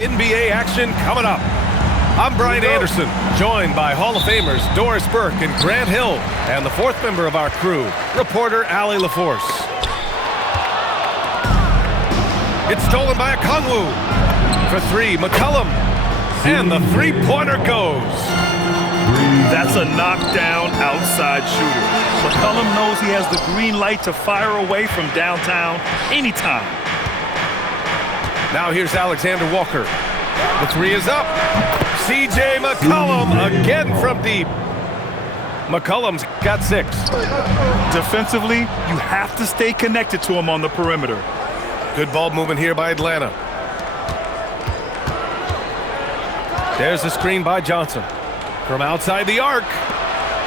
NBA action coming up. I'm Brian Anderson, joined by Hall of Famers Doris Burke and Grant Hill, and the fourth member of our crew, reporter Allie LaForce. It's stolen by Okongwu. For three, McCollum. And the three-pointer goes. That's a knockdown outside shooter. McCollum knows he has the green light to fire away from downtown anytime. Now here's Alexander Walker. The three is up. C.J. McCollum again from deep. McCollum's got 6. Defensively, you have to stay connected to him on the perimeter. Good ball movement here by Atlanta. There's the screen by Johnson from outside the arc.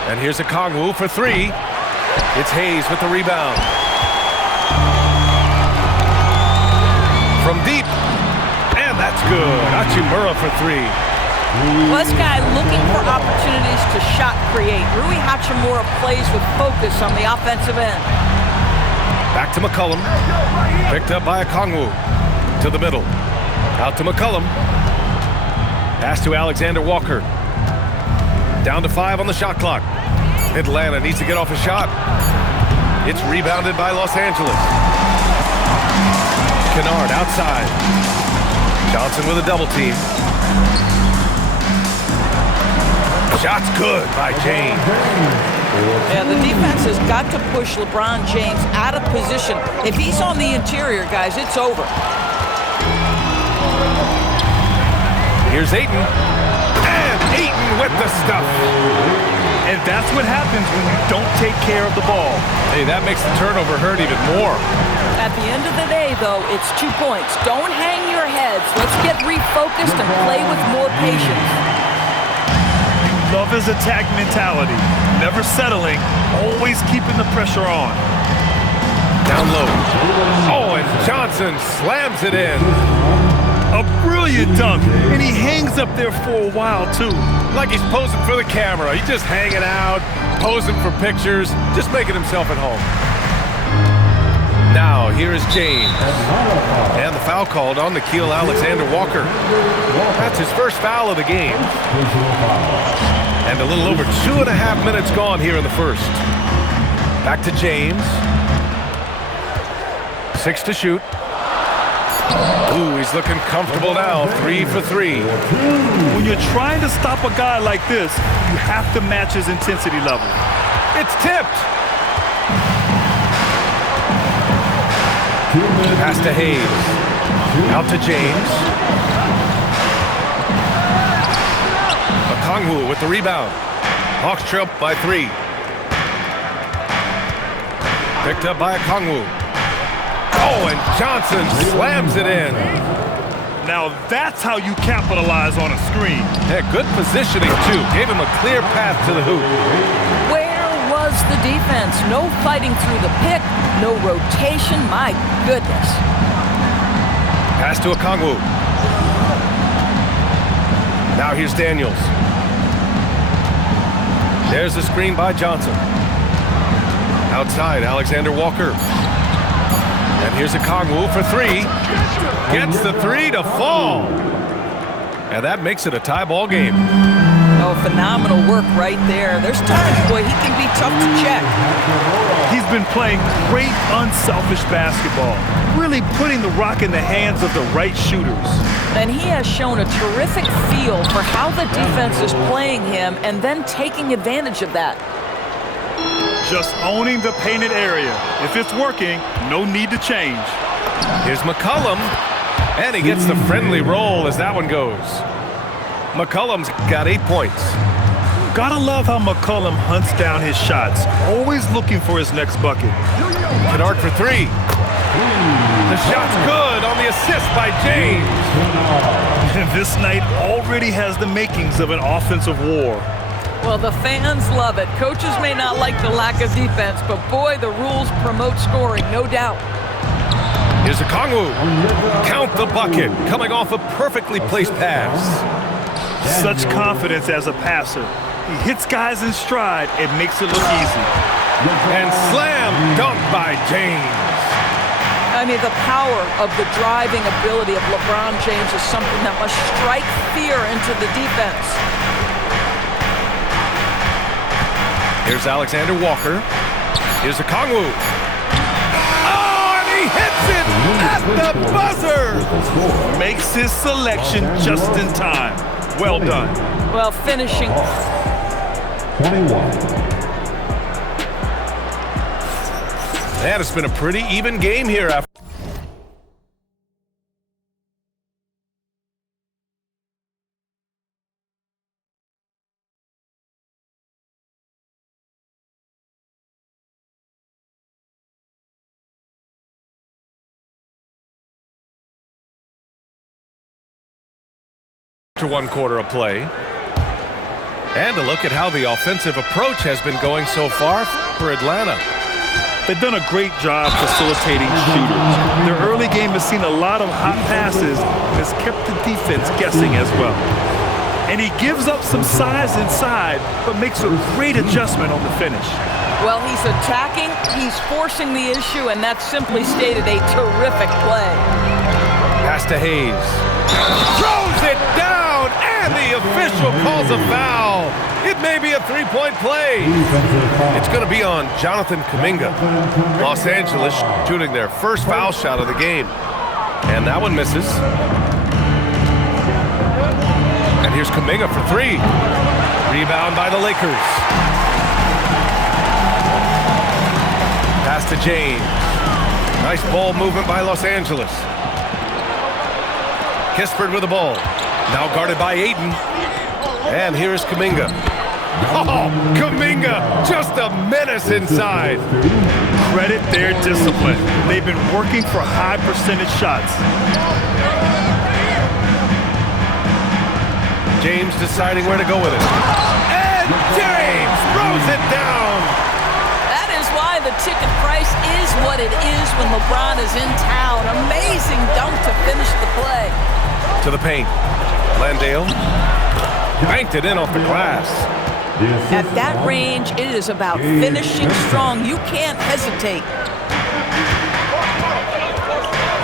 And here's Okongwu for 3. It's Hayes with the rebound. From deep. And that's good. Hachimura for 3. Well, this guy looking for opportunities to shot create. Rui Hachimura plays with focus on the offensive end. Back to McCollum. Picked up by Okongwu. To the middle. Out to McCollum. Pass to Alexander Walker. Down to 5 on the shot clock. Atlanta needs to get off a shot. It's rebounded by Los Angeles. Kennard outside. Johnson with a double team. Shot's good by James. Yeah, the defense has got to push LeBron James out of position. If he's on the interior, guys, it's over. Here's Ayton. And Ayton with the stuff. And that's what happens when you don't take care of the ball. Hey, that makes the turnover hurt even more. At the end of the day, though, it's 2 points. Don't hang your heads. Let's get refocused and play with more patience. Love his attack mentality. Never settling, always keeping the pressure on. Down low. Oh, and Johnson slams it in. A brilliant dunk, and he hangs up there for a while, too. Like he's posing for the camera. He's just hanging out, posing for pictures, just making himself at home. Now, here is James. And the foul called on Nickeil Alexander-Walker. That's his first foul of the game. And a little over 2.5 minutes gone here in the first. Back to James. 6 to shoot. Ooh, he's looking comfortable now. 3 for 3. When you're trying to stop a guy like this, you have to match his intensity level. It's tipped. Pass to Hayes. Out to James. Okongwu with the rebound. Hawks trail by 3. Picked up by Okongwu. Oh, and Johnson slams it in. Now that's how you capitalize on a screen. Yeah, good positioning, too. Gave him a clear path to the hoop. Where was the defense? No fighting through the pick, no rotation. My goodness. Pass to Okongwu. Now here's Daniels. There's the screen by Johnson. Outside, Alexander Walker. And here's Okongwu for 3. Gets the 3 to fall. And that makes it a tie ball game. Oh, phenomenal work right there. There's times, boy, he can be tough to check. He's been playing great, unselfish basketball, really putting the rock in the hands of the right shooters. And he has shown a terrific feel for how the defense is playing him and then taking advantage of that. Just owning the painted area. If it's working, no need to change. Here's McCollum. And he gets the friendly roll as that one goes. McCollum's got 8 points. Gotta love how McCollum hunts down his shots, always looking for his next bucket. Kennard for 3. The shot's good on the assist by James. And this night already has the makings of an offensive war. Well, the fans love it. Coaches may not like the lack of defense, but boy, the rules promote scoring, no doubt. Here's Okongwu. Count the bucket, coming off a perfectly placed pass. Such confidence as a passer. He hits guys in stride and makes it look easy. And slam dunk by James. I mean, the power of the driving ability of LeBron James is something that must strike fear into the defense. Here's Alexander Walker. Here's Okongwu. Oh, and he hits it at the buzzer! Makes his selection just in time. Well done. Well, finishing. 21. Man, it's been a pretty even game here after one quarter of play. And a look at how the offensive approach has been going so far for Atlanta. They've done a great job facilitating shooters. Their early game has seen a lot of hot passes and has kept the defense guessing as well. And he gives up some size inside, but makes a great adjustment on the finish. Well, he's attacking, he's forcing the issue, and that's simply stated a terrific play. Pass to Hayes. Throws it down, and the official calls a foul. It may be a three-point play. It's going to be on Jonathan Kuminga. Los Angeles shooting their first foul shot of the game. And that one misses. And here's Kuminga for three. Rebound by the Lakers. Pass to James. Nice ball movement by Los Angeles. Kispert with the ball. Now guarded by Ayton. And here's Kuminga. Oh, Kuminga, just a menace inside. Credit their discipline. They've been working for high percentage shots. James deciding where to go with it. And James throws it down. That is why the ticket price is what it is when LeBron is in town. Amazing dunk to finish the play. To the paint. Landale banked it in off the glass. At that range, it is about finishing strong. You can't hesitate.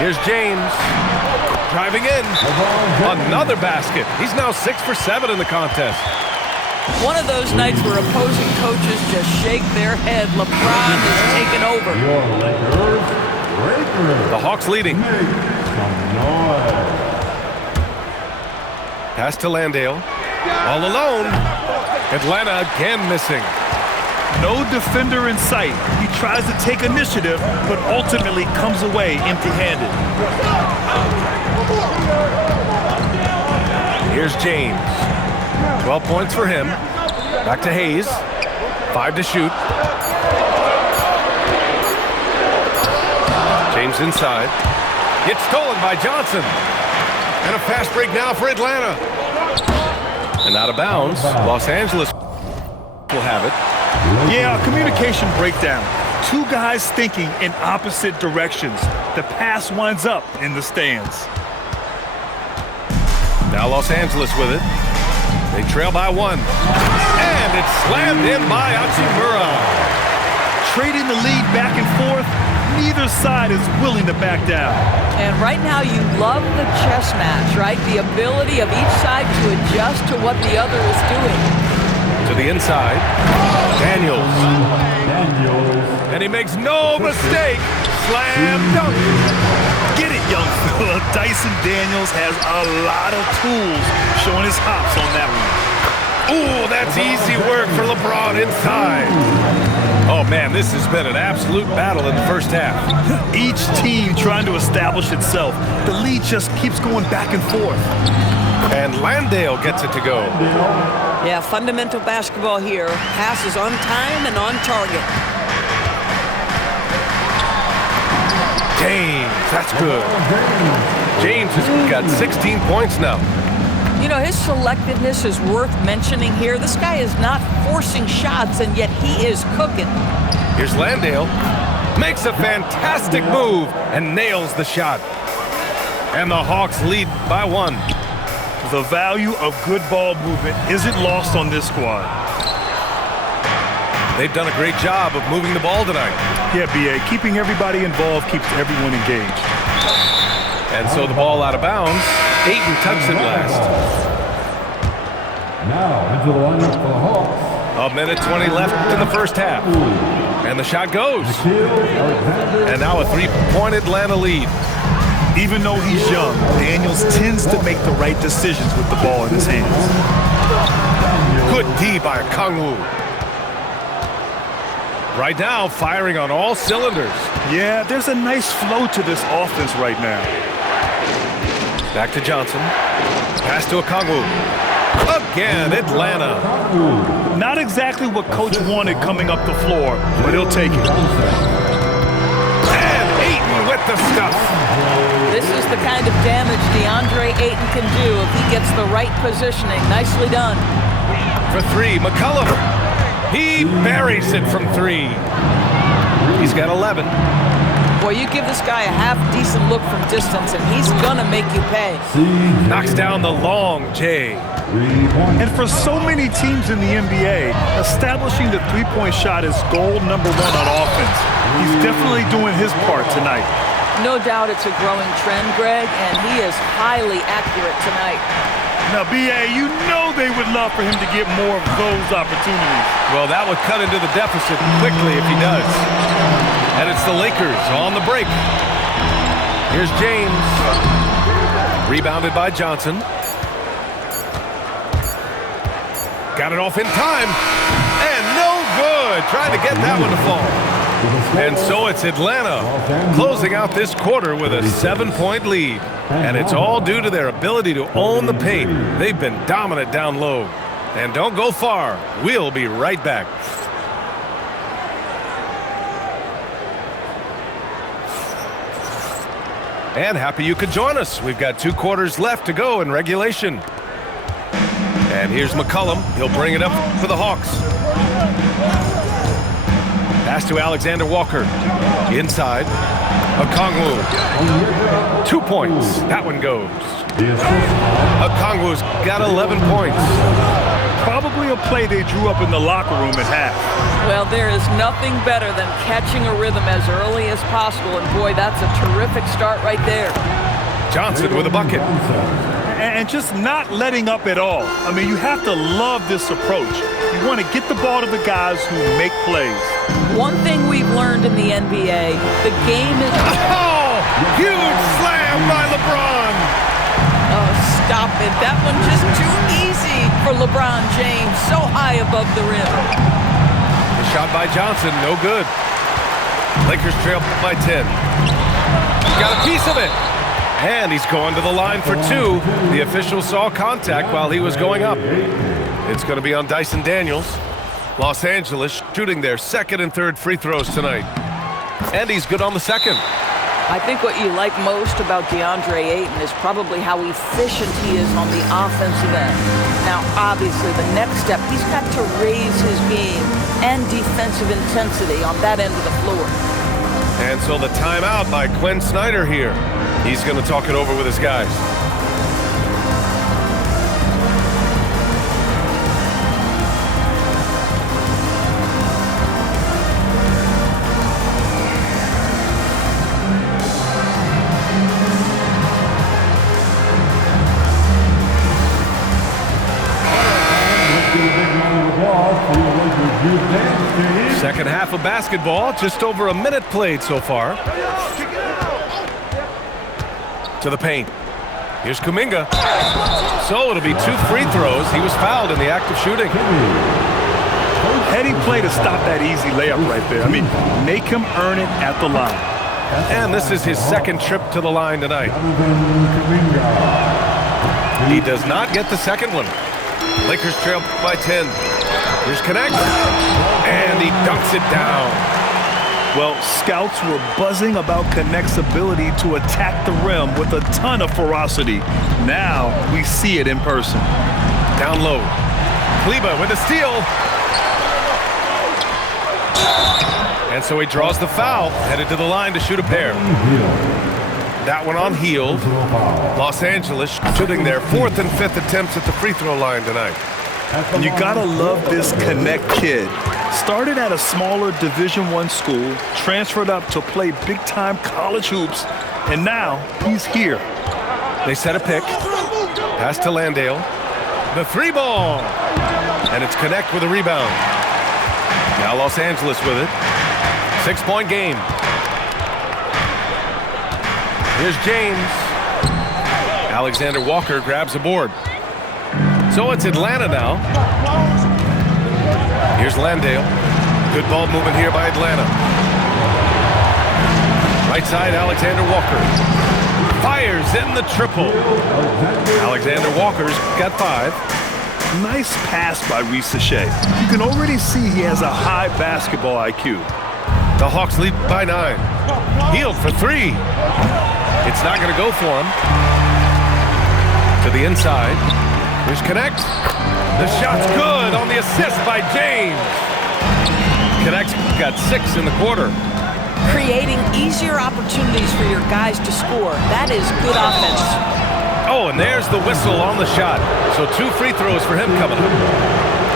Here's James driving in. Another basket. He's now 6 for 7 in the contest. One of those nights where opposing coaches just shake their head. LeBron is taking over. The Hawks leading. Pass to Landale. All alone. Atlanta again missing. No defender in sight. He tries to take initiative, but ultimately comes away empty-handed. Here's James. 12 points for him. Back to Hayes. 5 to shoot. James inside. Gets stolen by Johnson. And a fast break now for Atlanta. And out of bounds, Los Angeles will have it. Yeah, communication breakdown. Two guys thinking in opposite directions. The pass winds up in the stands. Now Los Angeles with it. They trail by 1. And it's slammed in by Hachimura. Trading the lead back and forth, neither side is willing to back down. And right now you love the chess match, right? The ability of each side to adjust to what the other is doing. To the inside. Daniels. And he makes no mistake. Slam dunk. Get it, young fella. Dyson Daniels has a lot of tools, showing his hops on that one. Ooh, that's easy work for LeBron inside. Oh, man, this has been an absolute battle in the first half. Each team trying to establish itself. The lead just keeps going back and forth. And Landale gets it to go. Yeah, fundamental basketball here. Passes on time and on target. James, that's good. James has got 16 points now. You know, his selectiveness is worth mentioning here. This guy is not forcing shots, and yet he is cooking. Here's Landale. Makes a fantastic move and nails the shot. And the Hawks lead by 1. The value of good ball movement isn't lost on this squad. They've done a great job of moving the ball tonight. Yeah, B.A., keeping everybody involved keeps everyone engaged. And so the ball out of bounds. Ayton touched it last. Now into the lineup for the Hawks. A minute 20 left in the first half. And the shot goes. And now a three-point Atlanta lead. Even though he's young, Daniels tends to make the right decisions with the ball in his hands. Good D by Okongwu. Right now, firing on all cylinders. Yeah, there's a nice flow to this offense right now. Back to Johnson. Pass to Okongwu. Again, Atlanta. Not exactly what Coach wanted coming up the floor, but he'll take it. And Ayton with the stuff. This is the kind of damage DeAndre Ayton can do if he gets the right positioning. Nicely done. For three, McCollum. He buries it from three. He's got 11. Boy, you give this guy a half-decent look from distance, and he's gonna make you pay. Knocks down the long J. And for so many teams in the NBA, establishing the three-point shot is goal number one on offense. He's definitely doing his part tonight. No doubt it's a growing trend, Greg, and he is highly accurate tonight. Now, B.A., you know they would love for him to get more of those opportunities. Well, that would cut into the deficit quickly if he does. And it's the Lakers on the break. Here's James. Rebounded by Johnson. Got it off in time. And no good. Trying to get that one to fall. And so it's Atlanta closing out this quarter with a 7-point lead. And it's all due to their ability to own the paint. They've been dominant down low. And don't go far. We'll be right back. And happy you could join us. We've got 2 quarters left to go in regulation. And here's McCollum. He'll bring it up for the Hawks. Pass to Alexander Walker. Inside. Okongwu. 2 points. That one goes. Okongwu's got 11 points. Probably a play they drew up in the locker room at half. Well, there is nothing better than catching a rhythm as early as possible, and boy, that's a terrific start right there. Johnson with a bucket. And just not letting up at all. I mean, you have to love this approach. You want to get the ball to the guys who make plays. One thing we've learned in the NBA, the game is... Oh! Huge slam by LeBron! Oh, stop it. That one just too easy for LeBron James. So high above the rim. The shot by Johnson, no good. Lakers trail by 10. Got a piece of it. And he's going to the line for 2. The official saw contact while he was going up. It's going to be on Dyson Daniels. Los Angeles shooting their second and third free throws tonight. And he's good on the second. I think what you like most about DeAndre Ayton is probably how efficient he is on the offensive end. Now, obviously, the next step, he's got to raise his game and defensive intensity on that end of the floor. And so the timeout by Quinn Snyder here. He's going to talk it over with his guys. Second half of basketball, just over a minute played so far. To the paint. Here's Kuminga. So it'll be 2 free throws. He was fouled in the act of shooting. Heady play to stop that easy layup right there. I mean, make him earn it at the line. And this is his second trip to the line tonight. He does not get the second one. Lakers trail by 10. Here's Connect. And he dunks it down. Well, scouts were buzzing about Connect's ability to attack the rim with a ton of ferocity. Now we see it in person. Down low. Kleber with a steal. And so he draws the foul, headed to the line to shoot a pair. That one on Hield. Los Angeles shooting their 4th and 5th attempts at the free throw line tonight. And you gotta love this Connect kid. Started at a smaller Division I school, transferred up to play big-time college hoops, and now he's here. They set a pick. Pass to Landale. The three ball. And it's Connect with a rebound. Now Los Angeles with it. 6-point game. Here's James. Alexander Walker grabs a board. So it's Atlanta now. Here's Landale. Good ball movement here by Atlanta. Right side, Alexander Walker. Fires in the triple. Alexander Walker's got 5. Nice pass by Reese Shea. You can already see he has a high basketball IQ. The Hawks lead by 9. Hield for 3. It's not going to go for him. To the inside. Here's Connect. The shot's good on the assist by James. Connect's got 6 in the quarter. Creating easier opportunities for your guys to score. That is good offense. Oh, and there's the whistle on the shot. So 2 free throws for him coming up.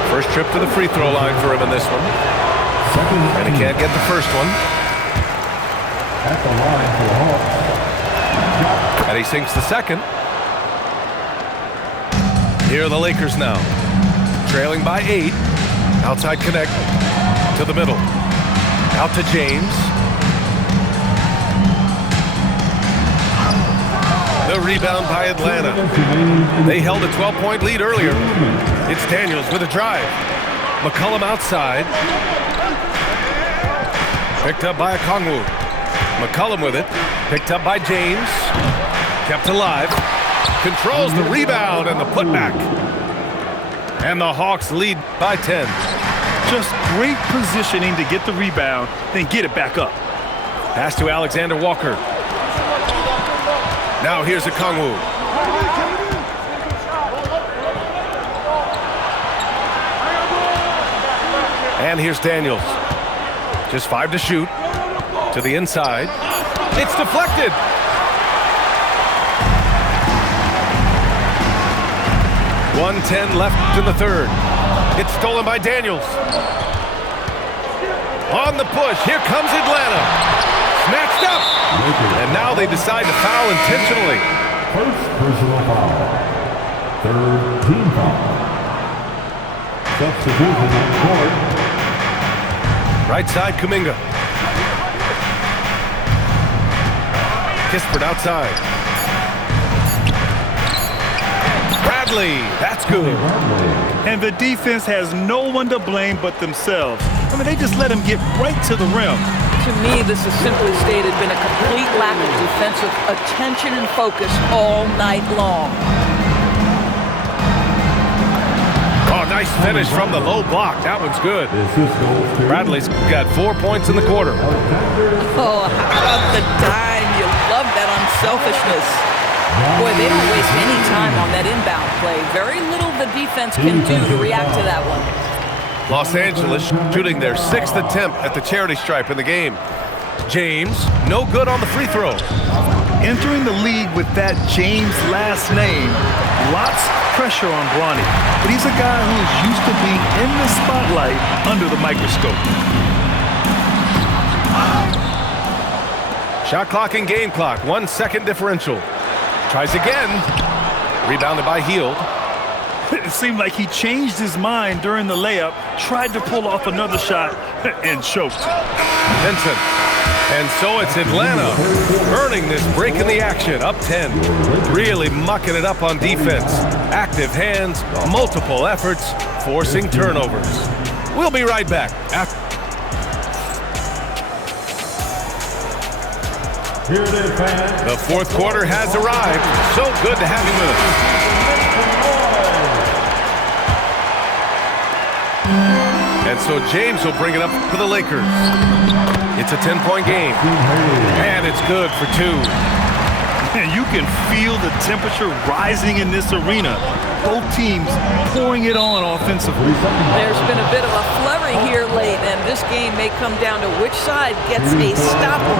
First trip to the free throw line for him in this one. And he can't get the first one. At the line for the Hawks. And he sinks the second. Here are the Lakers now. Trailing by 8. Outside Connect. To the middle. Out to James. The rebound by Atlanta. They held a 12-point lead earlier. It's Daniels with a drive. McCollum outside. Picked up by Okongwu. McCollum with it. Picked up by James. Kept alive. Controls the rebound and the putback. And the Hawks lead by 10. Just great positioning to get the rebound, then get it back up. Pass to Alexander Walker. Now here's Okongwu. And here's Daniels. Just 5 to shoot. To the inside. It's deflected. .110 left in the third. It's stolen by Daniels. On the push, here comes Atlanta. Snatched up. And now they decide to foul intentionally. First personal foul. Third team foul. Substitution on court. Right side, Kuminga. Kispert outside. Bradley, that's good. And the defense has no one to blame but themselves. I mean, they just let him get right to the rim. To me, this has simply stated been a complete lack of defensive attention and focus all night long. Oh, nice finish from the low block. That one's good. Bradley's got 4 points in the quarter. Oh, how about the dime? You love that unselfishness. Boy, they don't waste any time on that inbound play. Very little the defense can do to react to that one. Los Angeles shooting their 6th attempt at the charity stripe in the game. James, no good on the free throw. Entering the league with that James last name, lots of pressure on Bronny. But he's a guy who is used to being in the spotlight under the microscope. Shot clock and game clock, 1 second differential. Tries again. Rebounded by Hield. It seemed like he changed his mind during the layup, tried to pull off another shot, and choked. Vincent. And so it's Atlanta earning this break in the action, up 10. Really mucking it up on defense. Active hands, multiple efforts, forcing turnovers. We'll be right back. Here it is, fans. The fourth quarter has arrived. So good to have you with us. And so James will bring it up for the Lakers. It's a 10-point game. And it's good for 2. And you can feel the temperature rising in this arena. Both teams pouring it on offensively. There's been a bit of a flurry here late, and this game may come down to which side gets a stop or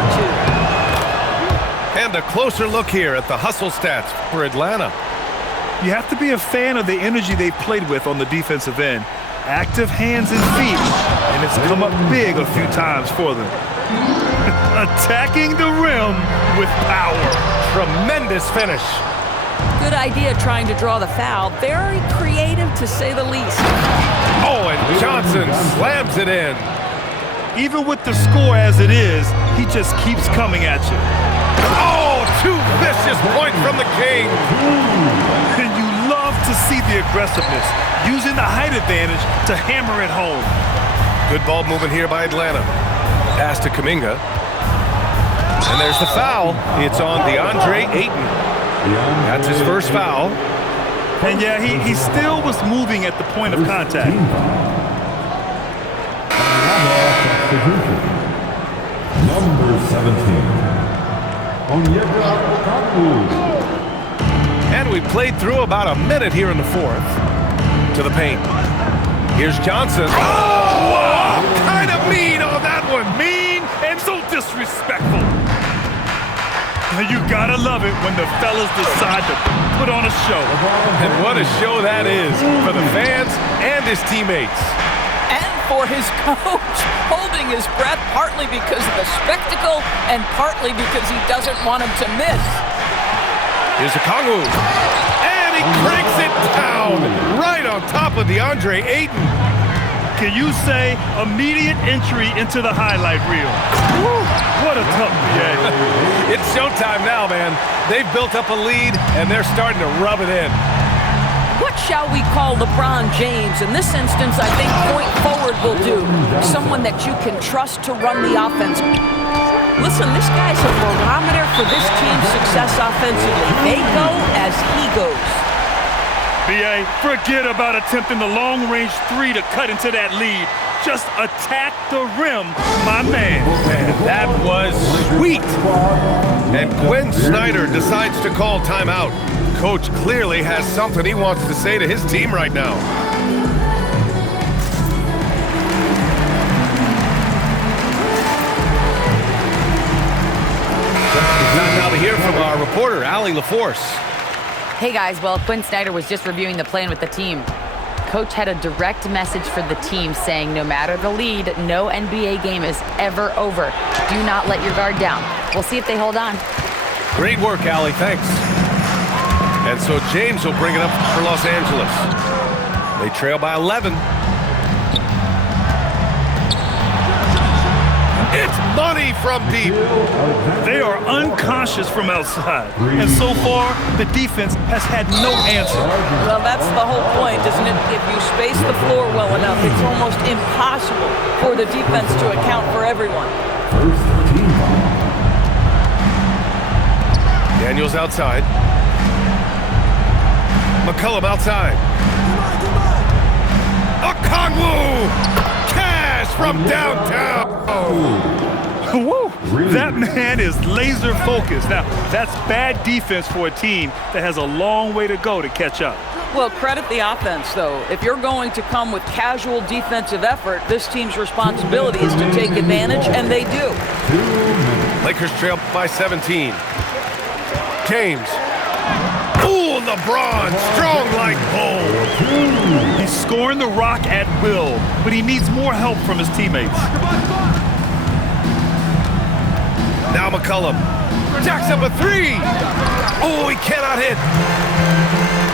2. And a closer look here at the hustle stats for Atlanta. You have to be a fan of the energy they've played with on the defensive end. Active hands and feet, and it's come up big a few times for them. Attacking the rim with power. Tremendous finish. Good idea trying to draw the foul. Very creative, to say the least. Oh, and Johnson slams it in. Even with the score as it is, he just keeps coming at you. Oh, two vicious points from the King. And you love to see the aggressiveness, using the height advantage to hammer it home. Good ball movement here by Atlanta. Pass to Kuminga. And there's the foul. It's on DeAndre Ayton. That's his first foul. And yeah, he still was moving at the point of contact. Number 17. Onyeka Okongwu. And we played through about a minute here in the fourth. To the paint. Here's Johnson. Oh, kind of mean on that one. Mean and so disrespectful. You gotta love it when the fellas decide to put on a show. And what a show that is for the fans and his teammates. And for his coach, holding his breath partly because of the spectacle and partly because he doesn't want him to miss. Here's Okongwu. And he cranks it down right on top of DeAndre Ayton. Can you say immediate entry into the highlight reel? Woo, what a tough game. It's showtime now, man. They've built up a lead, and they're starting to rub it in. What shall we call LeBron James? In this instance, I think point forward will do. Someone that you can trust to run the offense. Listen, this guy's a barometer for this team's success offensively. They go as he goes. B.A., forget about attempting the long-range three to cut into that lead. Just attack the rim, my man. And that was sweet. And Quinn Snyder decides to call timeout. Coach clearly has something he wants to say to his team right now. Time now to hear from our reporter, Allie LaForce. Hey guys, well, Quinn Snyder was just reviewing the plan with the team. Coach had a direct message for the team saying no matter the lead, no NBA game is ever over. Do not let your guard down. We'll see if they hold on. Great work, Allie. Thanks. And so James will bring it up for Los Angeles. They trail by 11. It's money from deep. They are unconscious from outside. And so far, the defense has had no answer. Well, that's the whole point, isn't it? If you space the floor well enough, it's almost impossible for the defense to account for everyone. First team foul. Daniels outside. McCollum outside. Okongwu! Cash from downtown! Woo! That man is laser focused. Now, that's bad defense for a team that has a long way to go to catch up. Well, credit the offense, though. If you're going to come with casual defensive effort, this team's responsibility is to take advantage, and they do. Lakers trail by 17. James. Ooh, LeBron, strong like bull. He's scoring the rock at will, but he needs more help from his teammates. Now McCollum. Jacks up a three. Oh, he cannot hit.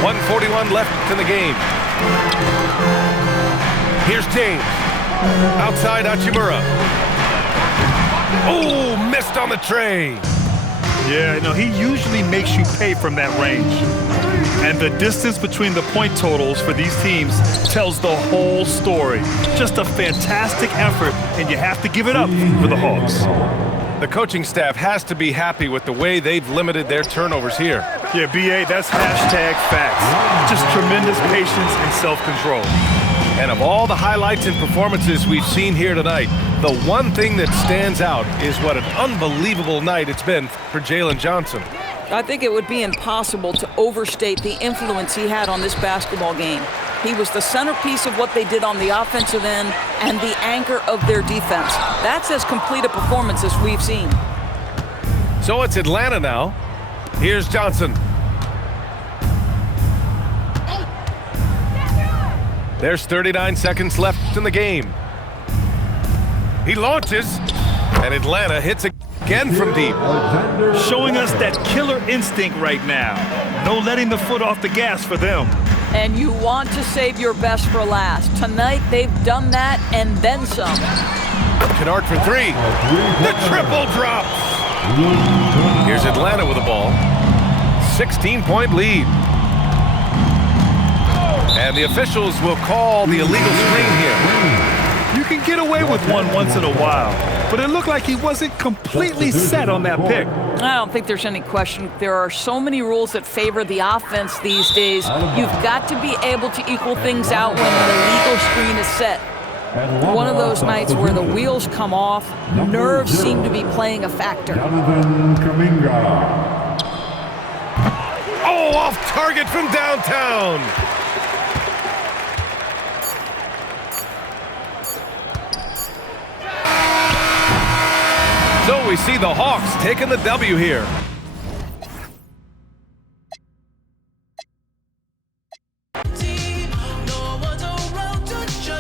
1:41 left in the game. Here's James. Outside Hachimura. Oh, missed on the tray. Yeah, no, he usually makes you pay from that range. And the distance between the point totals for these teams tells the whole story. Just a fantastic effort, and you have to give it up for the Hawks. The coaching staff has to be happy with the way they've limited their turnovers here. Yeah, B.A., that's hashtag facts. Just tremendous patience and self-control. And of all the highlights and performances we've seen here tonight, the one thing that stands out is what an unbelievable night it's been for Jalen Johnson. I think it would be impossible to overstate the influence he had on this basketball game. He was the centerpiece of what they did on the offensive end and the anchor of their defense. That's as complete a performance as we've seen. So it's Atlanta now. Here's Johnson. There's 39 seconds left in the game. He launches, and Atlanta hits again from deep. Showing us that killer instinct right now. No letting the foot off the gas for them. And you want to save your best for last. Tonight, they've done that and then some. Kennard for three. The triple drops. Here's Atlanta with the ball. 16-point lead. And the officials will call the illegal screen here. You can get away with one once in a while, but it looked like he wasn't completely set on that pick. I don't think there's any question. There are so many rules that favor the offense these days. You've got to be able to equal things out when the legal screen is set. One of those nights where the wheels come off, nerves seem to be playing a factor. Jonathan Kuminga. Oh, off target from downtown. So we see the Hawks taking the W here.